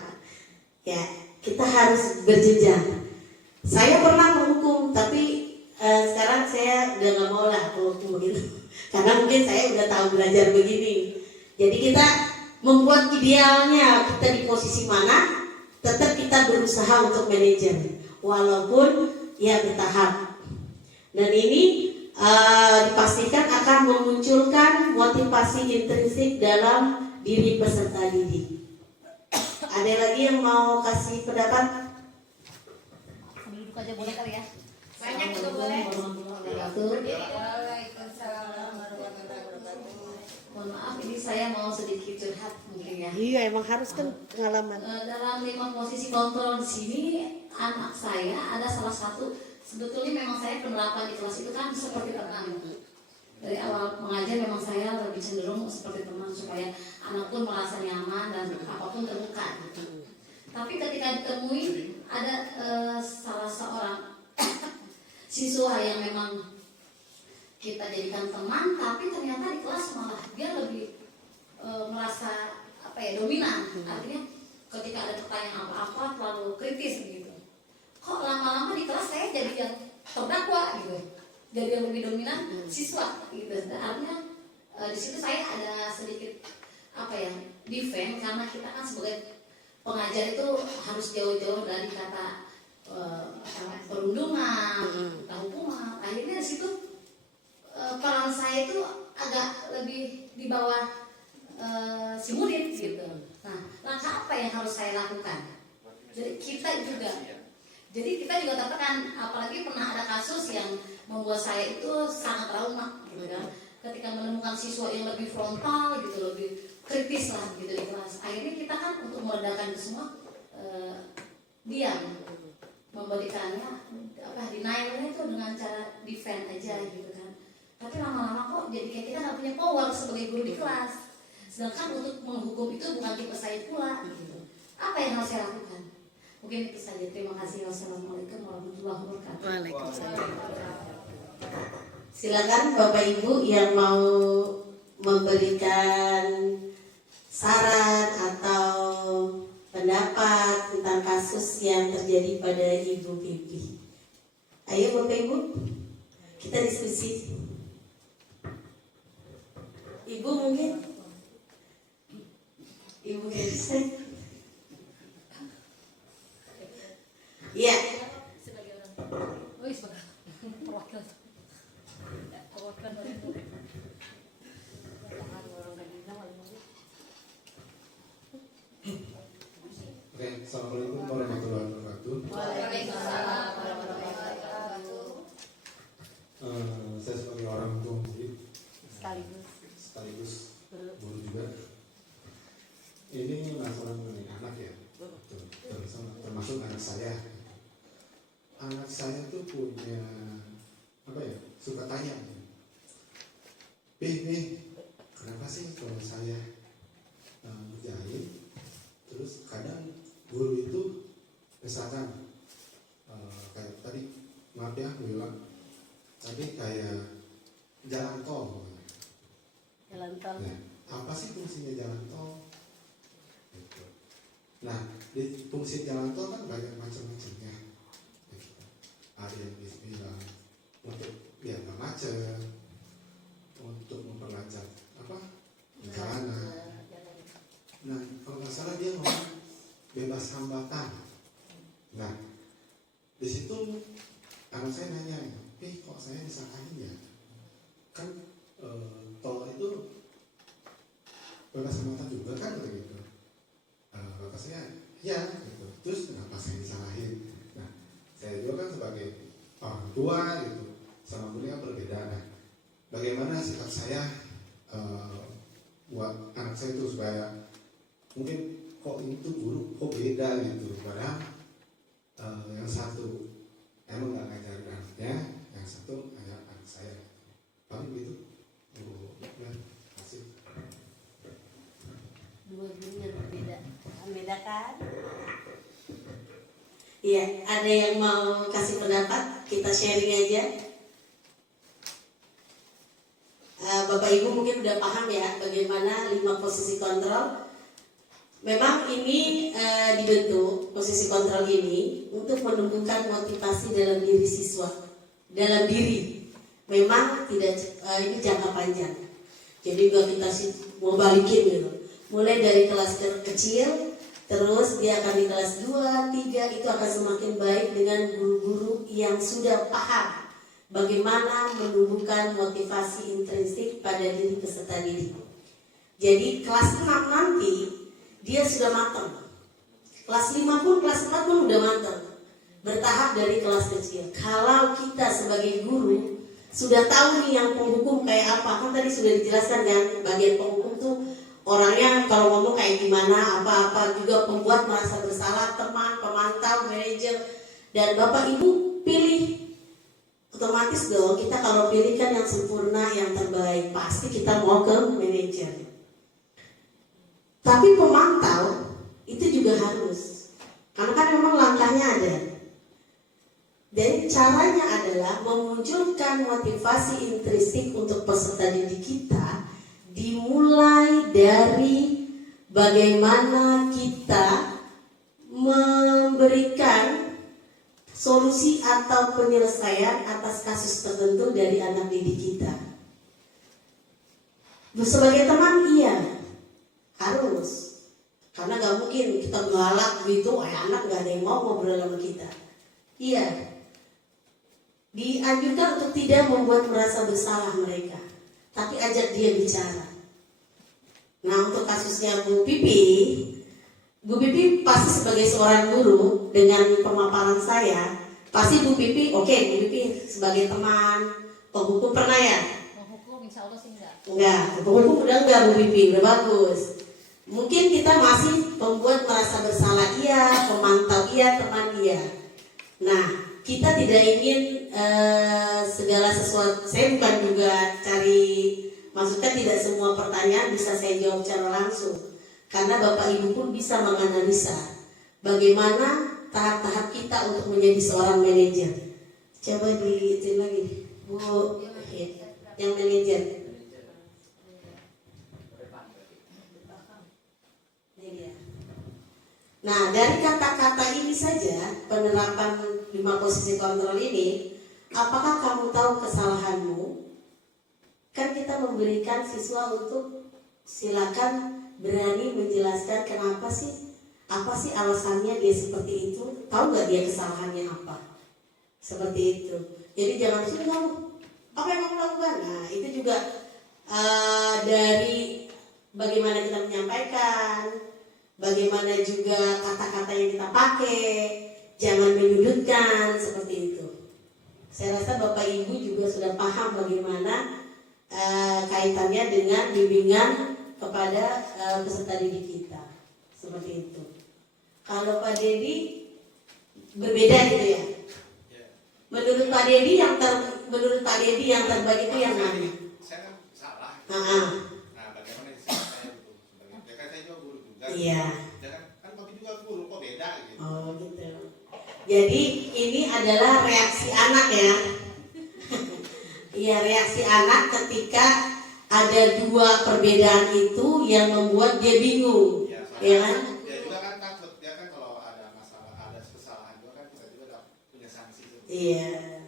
Ya, kita harus berjenjang. Saya pernah menghukum, tapi sekarang saya udah nggak mau lah menghukum begitu. Karena mungkin saya udah tahu belajar begini. Jadi kita membuat idealnya kita di posisi mana, tetap kita berusaha untuk manajer, walaupun ya bertahap. Dan ini dipastikan akan memunculkan motivasi intrinsik dalam diri peserta didik. Ada lagi yang mau kasih pendapat? Duduk aja boleh kali ya. Banyak juga boleh. Waalaikumsalam warahmatullahi wabarakatuh. Mohon maaf, ini saya mau sedikit curhat mungkin ya. Iya, emang harus kan pengalaman. Dalam 5 posisi kontrol di sini, anak saya ada salah satu, sebetulnya memang saya penerapan di kelas itu kan seperti teman. Dari awal mengajar memang saya lebih cenderung seperti teman supaya anak pun merasa nyaman dan apapun terbuka gitu. Tapi ketika ditemui ada salah seorang siswa yang memang kita jadikan teman, tapi ternyata di kelas malah dia lebih merasa apa ya, dominan. Artinya ketika ada pertanyaan apa-apa terlalu kritis gitu. Kok lama-lama di kelas saya jadi yang terdakwa gitu, jadi yang lebih dominan siswa gitu. Dan artinya di situ saya ada sedikit apa ya, defend, karena kita kan sebagai pengajar itu harus jauh-jauh dari kata perundungan, kata hukuman. Akhirnya di situ peran saya itu agak lebih di bawah si murid gitu. Nah, langkah apa yang harus saya lakukan? Jadi kita juga tertekan, apalagi pernah ada kasus yang membuat saya itu sangat trauma gitu kan. Ketika menemukan siswa yang lebih frontal gitu, lebih kritis lah gitu di kelas. Akhirnya kita kan untuk meredakan itu semua diam, memberikannya apa, denialnya itu dengan cara defend aja gitu kan. Tapi lama-lama kok jadi kayak kita nggak punya power sebagai guru di kelas. Sedangkan untuk menghukum itu bukan tipe saya pula gitu. Apa yang harus saya lakukan? Mungkin itu saja. Terima kasih. Wassalamualaikum warahmatullahi wabarakatuh. Waalaikumsalam. Silakan Bapak Ibu yang mau memberikan saran atau pendapat tentang kasus yang terjadi pada Ibu Pipi. Ayo Bapak Ibu, kita diskusi. Ibu mungkin? Ibu Gersa? Iya. Oke, assalamualaikum warahmatullahi wabarakatuh. Waalaikumsalam warahmatullahi wabarakatuh. Saya sebagai orang tua murid sekaligus guru juga. Ini masalah mengenai anak ya, termasuk anak saya. Anak saya tuh punya apa ya? Suka tanya, nih, kenapa sih kalau saya berjahit, terus kadang guru itu misalkan kayak tadi, maaf ya bilang tadi kayak jalan tol. Jalan tol. Nah, apa sih fungsinya jalan tol? Gitu. Nah, di fungsi jalan tol kan banyak macam-macamnya. Gitu. Ada yang bilang untuk biar nggak macet, untuk memperlancar apa jalanan. Nah, kalau nggak salah dia ngomong bebas hambatan. Nah, di situ anak saya nanya, kok saya disalahin ya? Kan tol itu bebas hambatan juga kan begitu. Kata saya, ya gitu. Terus kenapa saya disalahin? Nah, tua gitu sama guru yang berbeda. Nah, bagaimana sikap saya buat anak saya itu supaya mungkin kok ini tuh guru kok beda gitu, padahal yang satu emang nggak ngajarin anaknya, yang satu ngajar anak saya. Paling gitu. Ya, kasih. Dua guru yang berbeda. Beda kan? Iya, ada yang mau kasih pendapat? Kita sharing aja. Bapak Ibu mungkin udah paham ya bagaimana 5 posisi kontrol. Memang ini dibentuk posisi kontrol ini untuk menumbuhkan motivasi dalam diri siswa, dalam diri. Memang tidak ini jangka panjang. Jadi kalau kita mau balikin gitu, mulai dari kelas kecil, terus dia akan di kelas 2, 3 itu akan semakin baik dengan guru-guru yang sudah paham bagaimana menumbuhkan motivasi intrinsik pada diri peserta didik. Jadi kelas 6 nanti dia sudah matang. Kelas 5 pun, kelas 4 pun udah matang. Bertahap dari kelas kecil. Kalau kita sebagai guru sudah tahu nih yang penghukum kayak apa, kan tadi sudah dijelaskan kan, bagian penghukum tuh orangnya kalau ngomong kayak gimana, apa-apa, juga pembuat merasa bersalah, teman, pemantau, manajer, dan Bapak Ibu pilih. Otomatis dong, kita kalau pilih kan yang sempurna, yang terbaik, pasti kita mau ke manajer. Tapi pemantau itu juga harus, karena kan memang langkahnya ada. Dan caranya adalah memunculkan motivasi intrinsik untuk peserta didik kita, dimulai dari bagaimana kita memberikan solusi atau penyelesaian atas kasus tertentu dari anak didik kita. Sebagai teman iya harus, karena gak mungkin kita galak gitu, anak gak ada yang mau ngobrol sama kita. Iya, dianjurkan untuk tidak membuat merasa bersalah mereka, tapi ajak dia bicara. Nah, untuk kasusnya Bu Pipi pasti sebagai seorang guru dengan pemaparan saya, pasti Bu Pipi, oke, Bu Pipi sebagai teman penghukum pernah ya? Menghukum insya Allah sih enggak. Enggak, penghukum udah enggak Bu Pipi, udah bagus. Mungkin kita masih membuat merasa bersalah iya, pemantau iya, teman iya. Nah, kita tidak ingin segala sesuatu, saya bukan juga cari, maksudnya tidak semua pertanyaan bisa saya jawab secara langsung, karena Bapak Ibu pun bisa menganalisa bagaimana tahap-tahap kita untuk menjadi seorang manajer. Coba diitin lagi Bu, ya, yang manajer. Nah, dari kata-kata ini saja, penerapan 5 posisi kontrol ini, apakah kamu tahu kesalahanmu? Kan kita memberikan siswa untuk silakan berani menjelaskan kenapa sih, apa sih alasannya dia seperti itu, tahu nggak dia kesalahannya apa? Seperti itu. Jadi jangan suruh kamu, apa yang kamu lakukan? Nah, itu juga dari bagaimana kita menyampaikan, bagaimana juga kata-kata yang kita pakai, jangan menyudutkan, seperti itu. Saya rasa Bapak Ibu juga sudah paham bagaimana kaitannya dengan bimbingan kepada peserta didik kita, seperti itu. Kalau Pak Dedi berbeda gitu ya. Menurut Pak Dedi yang terbaik itu yang mana? Saya kan salah. Nah, Bagaimana saya itu sebagai, ya kan saya juga guru juga. iya. Kan Papi juga guru, kok beda gitu. Oh gitu. Jadi ini adalah reaksi anak ya. Iya, reaksi anak ketika ada 2 perbedaan itu yang membuat dia bingung, ya kan? Dia juga kan takut, dia kan kalau ada masalah, ada kesalahan juga kan kita juga punya sanksi. Iya.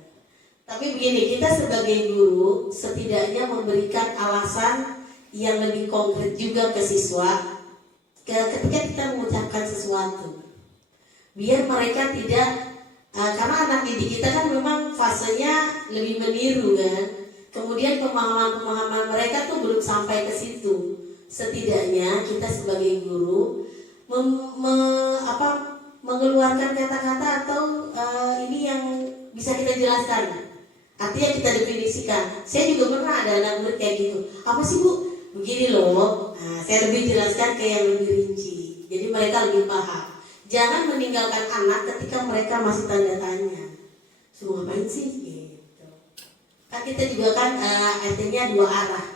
Tapi begini, kita sebagai guru setidaknya memberikan alasan yang lebih konkret juga ke siswa ketika kita mengucapkan sesuatu, biar mereka tidak karena anak didik kita kan memang fasenya lebih meniru kan, kemudian pemahaman mereka tuh belum sampai ke situ. Setidaknya kita sebagai guru mengeluarkan kata-kata atau ini yang bisa kita jelaskan. Artinya kita definisikan. Saya juga pernah ada anak murid kayak gitu. Apa sih Bu? Begini loh. Nah, saya lebih jelaskan ke yang lebih rinci. Jadi mereka lebih paham. Jangan meninggalkan anak ketika mereka masih tanda tanya. Suruh ngapain sih? Gitu. Kan kita juga kan artinya dua arah.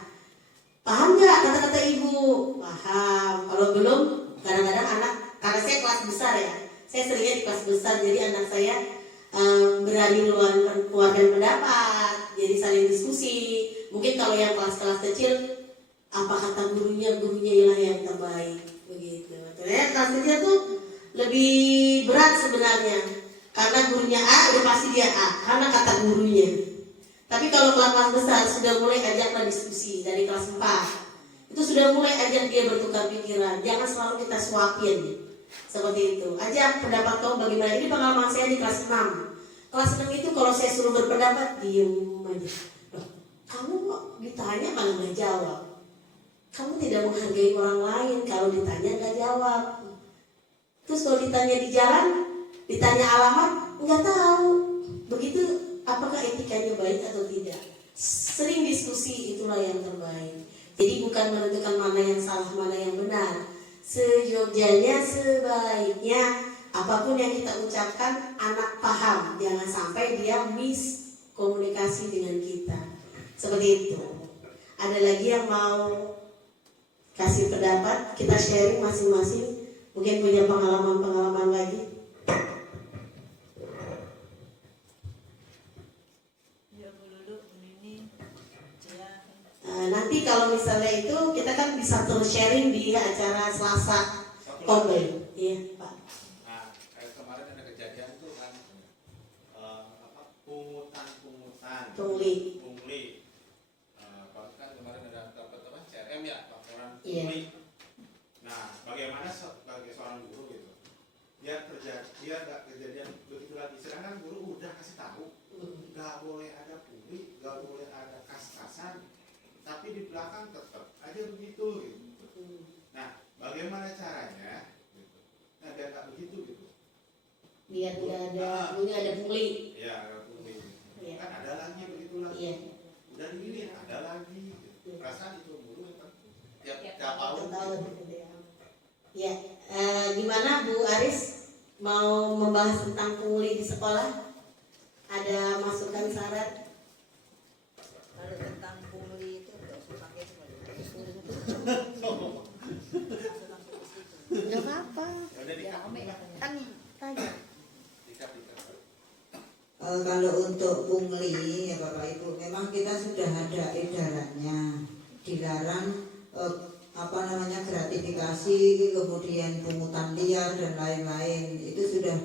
Paham nggak kata-kata ibu? Paham. Kalau belum, kadang-kadang anak, karena saya kelas besar ya. Saya seringnya di kelas besar, jadi anak saya berani keluarkan pendapat, jadi saling diskusi. Mungkin kalau yang kelas-kelas kecil, apa kata gurunya ialah yang terbaik, begitu. Ternyata kelas kecil tuh lebih berat sebenarnya, karena gurunya A, udah pasti dia A, karena kata gurunya. Tapi kalau kelas besar sudah mulai ajaklah diskusi dari kelas 4, itu sudah mulai ajak dia bertukar pikiran. Jangan selalu kita suapin. Seperti itu. Ajak pendapat kamu bagaimana. Ini pengalaman saya di kelas 6. Kelas 6 itu kalau saya suruh berpendapat, diem aja. Loh, kamu kok ditanya malah nggak jawab. Kamu tidak menghargai orang lain. Kalau ditanya nggak jawab. Terus kalau ditanya di jalan, ditanya alamat, nggak tahu. Begitu, apakah etikanya baik atau tidak? Sering diskusi, itulah yang terbaik. Jadi bukan menentukan mana yang salah, mana yang benar. Seyogyanya, sebaiknya apapun yang kita ucapkan anak paham, jangan sampai dia miskomunikasi dengan kita. Seperti itu. Ada lagi yang mau kasih pendapat, kita sharing masing-masing, mungkin punya pengalaman-pengalaman lagi. Nanti kalau misalnya itu kita kan bisa terus sharing di acara Selasa Kombel, iya Pak. Nah, kayak kemarin ada kejadian tuh kan pungutan Pungli. Kan kemarin ada dapat apa CRM ya, laporan Iya. pungli. Nah, bagaimana sebagai seorang guru gitu, dia nggak kejadian begitu lagi. Sedangkan guru udah kasih tahu, nggak boleh ada pungli, nggak boleh ada kas-kasan. Tapi di belakang tetap aja begitu gitu. Nah, bagaimana caranya gitu? Nah, biar nggak begitu gitu. Biar nggak ada pungli. Ya, ada pungli. Iya. Kan ada lagi begitu lagi. Iya. Udah ini ada lagi. Gitu. Perasaan itu guru kan tiap Tahun. tahun. Ya, gimana Bu Aris mau membahas tentang pungli di sekolah? Ada masukan saran? Kalau tentang pungli itu nggak usah pakai Gak apa-apa. Ya udah dikap. Kan tanya. Dikap. Kalau untuk pungli ya Bapak Ibu, memang kita sudah ada edarannya, dilarang gratifikasi, kemudian pungutan liar dan lain-lain. Itu sudah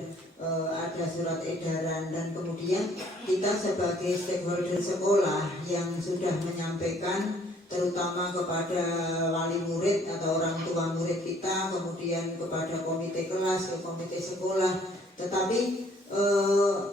ada surat edaran, dan kemudian kita sebagai stakeholder sekolah yang sudah menyampaikan terutama kepada wali murid atau orang tua murid kita, kemudian kepada komite kelas, ke komite sekolah. Tetapi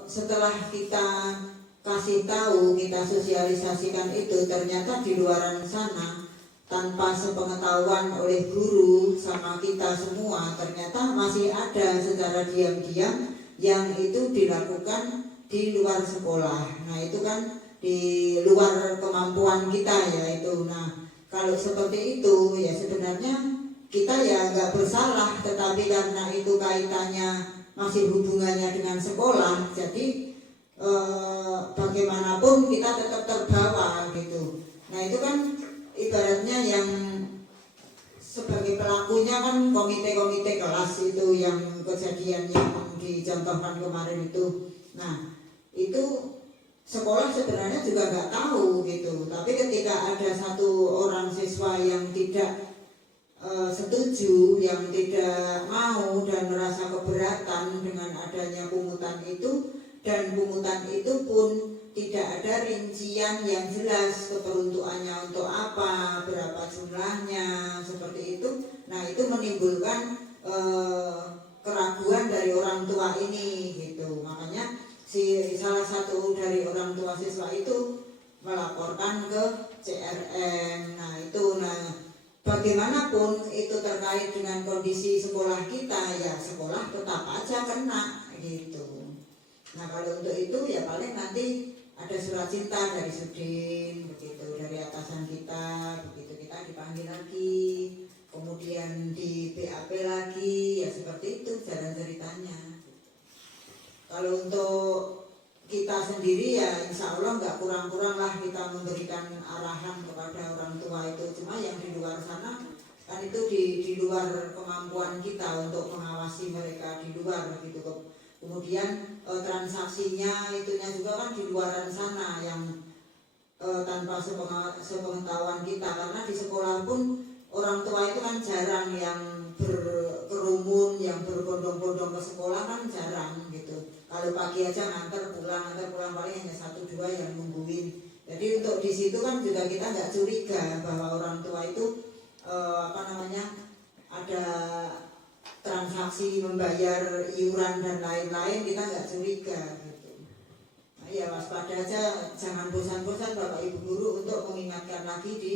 setelah kita kasih tahu, kita sosialisasikan itu, ternyata di luar sana tanpa sepengetahuan oleh guru sama kita semua, ternyata masih ada secara diam-diam yang itu dilakukan di luar sekolah. Nah itu kan di luar kemampuan kita ya itu. Nah kalau seperti itu ya sebenarnya kita ya nggak bersalah, tetapi karena itu kaitannya masih hubungannya dengan sekolah, jadi bagaimanapun kita tetap terbawa gitu. Nah itu kan ibaratnya yang sebagai pelakunya kan komite-komite kelas itu yang kejadian yang dicontohkan kemarin itu. Nah itu sekolah sebenarnya juga nggak tahu gitu, tapi ketika ada satu orang siswa yang tidak setuju, yang tidak mau dan merasa keberatan dengan adanya pungutan itu, dan pungutan itu pun tidak ada rincian yang jelas keperuntukannya untuk apa, berapa jumlahnya, seperti itu. Nah itu menimbulkan keraguan dari orang tua ini gitu. Makanya salah satu dari orang tua siswa itu melaporkan ke CRM. Nah itu, bagaimanapun itu terkait dengan kondisi sekolah kita, ya sekolah tetap aja kena gitu. Nah kalau untuk itu ya paling nanti ada surat cinta dari Sudin, begitu, dari atasan kita, begitu kita dipanggil lagi, kemudian di BAP lagi, ya seperti itu jalan ceritanya. Kalau untuk kita sendiri ya insya Allah nggak kurang-kurang lah kita memberikan arahan kepada orang tua itu. Cuma yang di luar sana kan itu di luar kemampuan kita untuk mengawasi mereka di luar gitu. Kemudian transaksinya itunya juga kan di luar sana yang tanpa sepengetahuan kita, karena di sekolah pun orang tua itu kan jarang yang berkerumun, yang berbondong-bondong ke sekolah kan jarang gitu. Kalau pagi aja nganter pulang paling hanya 1-2 yang nungguin. Jadi untuk di situ kan juga kita nggak curiga bahwa orang tua itu ada transaksi membayar iuran dan lain-lain, kita nggak curiga gitu. Nah, ya waspada aja, jangan bosan-bosan Bapak Ibu guru untuk mengingatkan lagi di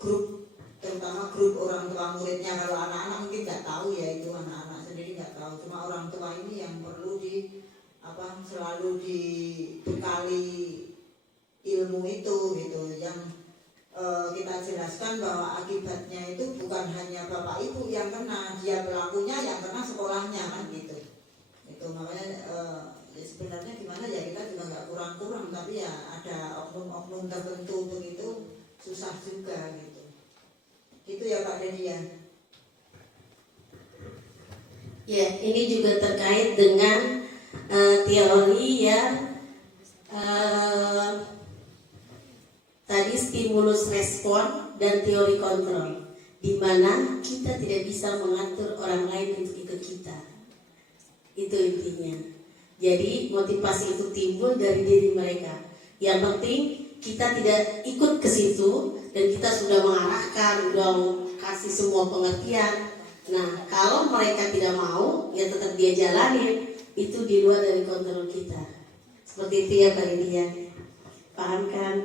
grup, terutama grup orang tua muridnya. Kalau anak-anak mungkin nggak tahu ya, itu anak-anak sendiri nggak tahu. Cuma orang tua ini yang perlu selalu dibekali ilmu itu gitu, yang kita jelaskan bahwa akibatnya itu bukan hanya Bapak Ibu yang kena, dia pelakunya yang kena sekolahnya kan gitu. Itu makanya ya sebenarnya gimana ya, kita juga nggak kurang-kurang, tapi ya ada oknum-oknum tertentu begitu susah juga gitu. Gitu ya Pak Dedia. Ya, ini juga terkait dengan teori yang tadi stimulus respon dan teori kontrol, di mana kita tidak bisa mengatur orang lain untuk ikut kita. Itu intinya. Jadi motivasi itu timbul dari diri mereka. Yang penting kita tidak ikut ke situ dan kita sudah mengarahkan, sudah kasih semua pengertian. Nah, kalau mereka tidak mau, ya tetap dia jalanin. Itu di luar dari kontrol kita. Seperti itu ya Pak Lydia. Paham kan?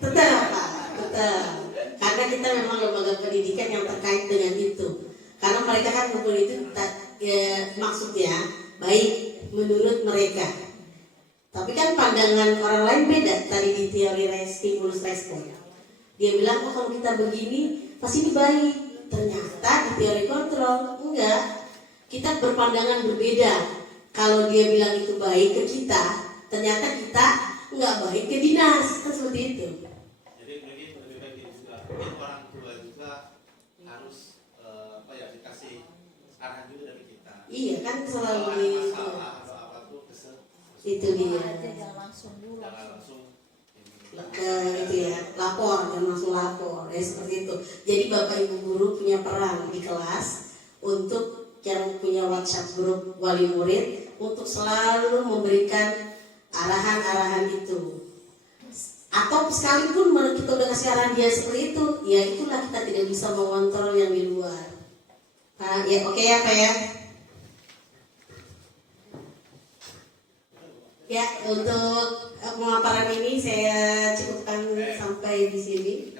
Tetap. Karena kita memang lembaga pendidikan yang terkait dengan itu. Karena mereka kan ngumpul itu maksudnya baik menurut mereka. Tapi kan pandangan orang lain beda. Tadi di teori stimulus respon, dia bilang kalau kita begini pasti ini baik. Ternyata di teori kontrol enggak. Kita berpandangan berbeda. Kalau dia bilang itu baik ke kita, ternyata kita enggak baik ke dinas. Kan seperti itu. Jadi mungkin lebih baik juga mungkin orang tua juga harus dikasih arahan juga dari kita. Iya kan selalu kalau ada masalah atau apa tuh itu dia. Jangan langsung dulu. Jangan langsung Itu ya, lapor, dan langsung lapor. Ya seperti itu. Jadi Bapak Ibu guru punya peran di kelas untuk yang punya WhatsApp grup wali murid untuk selalu memberikan arahan-arahan itu. Atau sekalipun kita udah kasih arahan dia seperti itu, ya itulah kita tidak bisa mengontrol yang di luar. Nah, ya oke ya Pak ya. Ya, untuk pemaparan ini saya cukupkan sampai di sini.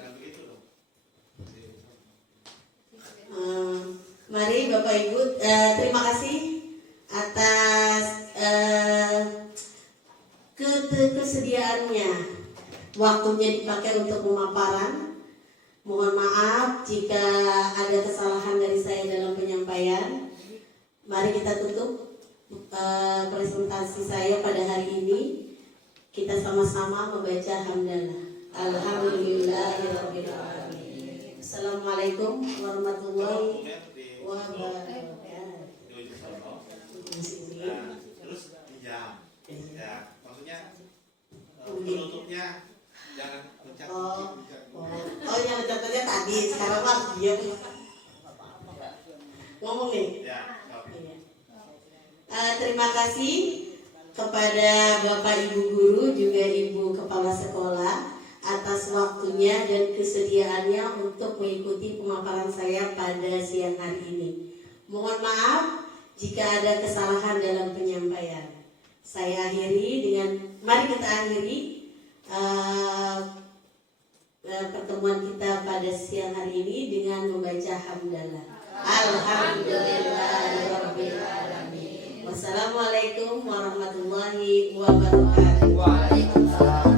Mari Bapak Ibu, terima kasih atas kesediaannya, waktunya dipakai untuk pemaparan. Mohon maaf jika ada kesalahan dari saya dalam penyampaian. Mari kita tutup presentasi saya pada hari ini. Kita sama-sama membaca hamdalah. Alhamdulillahirabbil alamin. Assalamualaikum warahmatullahi wabarakatuh. Terus dijam. Ya, maksudnya penutupnya jangan mencak. Yang contohnya tadi, sekarang mah dia ngomong nih. Ya. Terima kasih kepada Bapak Ibu guru juga Ibu Kepala Sekolah atas waktunya dan kesediaannya untuk mengikuti pemaparan saya pada siang hari ini. Mohon maaf jika ada kesalahan dalam penyampaian. Saya mari kita akhiri pertemuan kita pada siang hari ini dengan membaca hamdalah. Alhamdulillahirabbil alamin. Wassalamualaikum warahmatullahi wabarakatuh. Waalaikumsalam.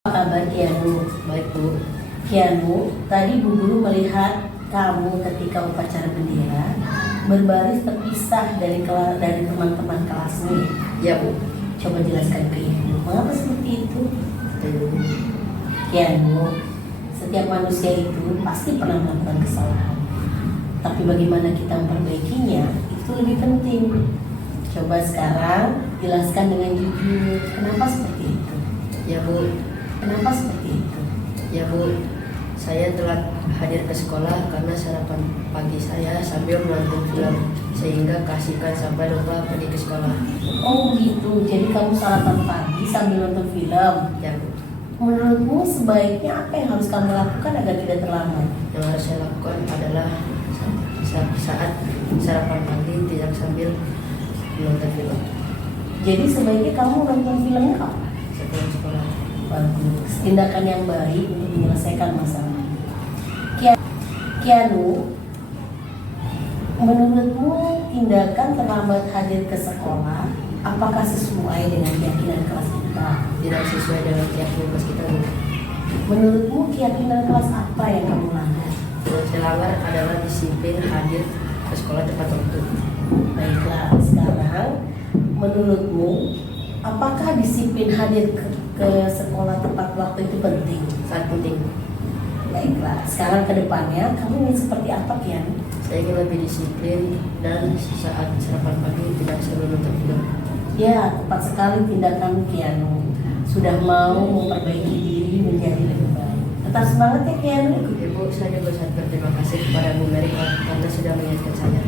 Apa kabar Kianu? Baik Bu. Kianu, tadi Bu Guru melihat kamu ketika upacara bendera berbaris terpisah dari teman-teman kelasmu. Ya Bu. Coba jelaskan ke Ibu, mengapa seperti itu? Kianu, setiap manusia itu pasti pernah melakukan kesalahan. Tapi bagaimana kita memperbaikinya, itu lebih penting. Coba sekarang jelaskan dengan jujur, kenapa seperti itu? Ya Bu, Kenapa seperti itu? ya Bu, saya telat hadir ke sekolah karena sarapan pagi saya sambil menonton film sehingga kasihkan sampai lupa pergi ke sekolah. Oh gitu, jadi kamu sarapan pagi sambil nonton film. Ya Bu, Menurutmu sebaiknya apa yang harus kamu lakukan agar tidak terlambat? yang harus saya lakukan adalah saat sarapan pagi tidak sambil menonton film Jadi sebaiknya kamu nonton filmnya kapan? setelah sekolah. Bagus, tindakan yang baik untuk menyelesaikan masalah. Kianu, menurutmu tindakan terlambat hadir ke sekolah apakah sesuai dengan keyakinan kelas kita? Tidak sesuai dengan keyakinan kelas kita Bu. Menurutmu keyakinan kelas apa yang kamu langgar? Yang saya langgar adalah disiplin hadir ke sekolah tepat waktu. Baiklah, sekarang menurutmu apakah disiplin hadir ke sekolah tepat waktu itu penting? Sangat penting. Baiklah, sekarang ke depannya kamu ingin seperti apa, Kian? Saya ingin lebih disiplin dan saat sarapan pagi tidak sambil menonton film. Ya, tepat sekali tindakan Kianu. Sudah mau memperbaiki diri menjadi lebih baik. Tetap semangat ya, Kianu. Ibu, saya juga sangat berterima kasih kepada Bu Mary karena sudah mengingatkan saya.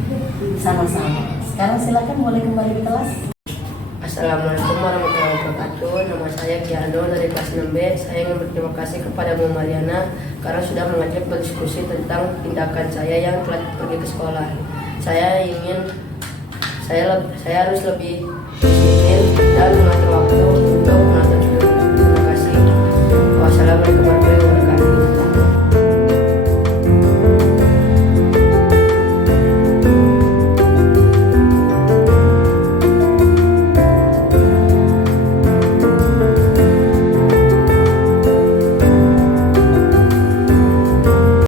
Sama-sama. Sekarang silakan boleh kembali ke kelas. Assalamualaikum warahmatullahi wabarakatuh. Nama saya Kiando dari kelas 6B. Saya ingin berterima kasih kepada Bu Mariana karena sudah mengajak berdiskusi tentang tindakan saya yang telah pergi ke sekolah. Saya harus lebih disiplin dan mengatur waktu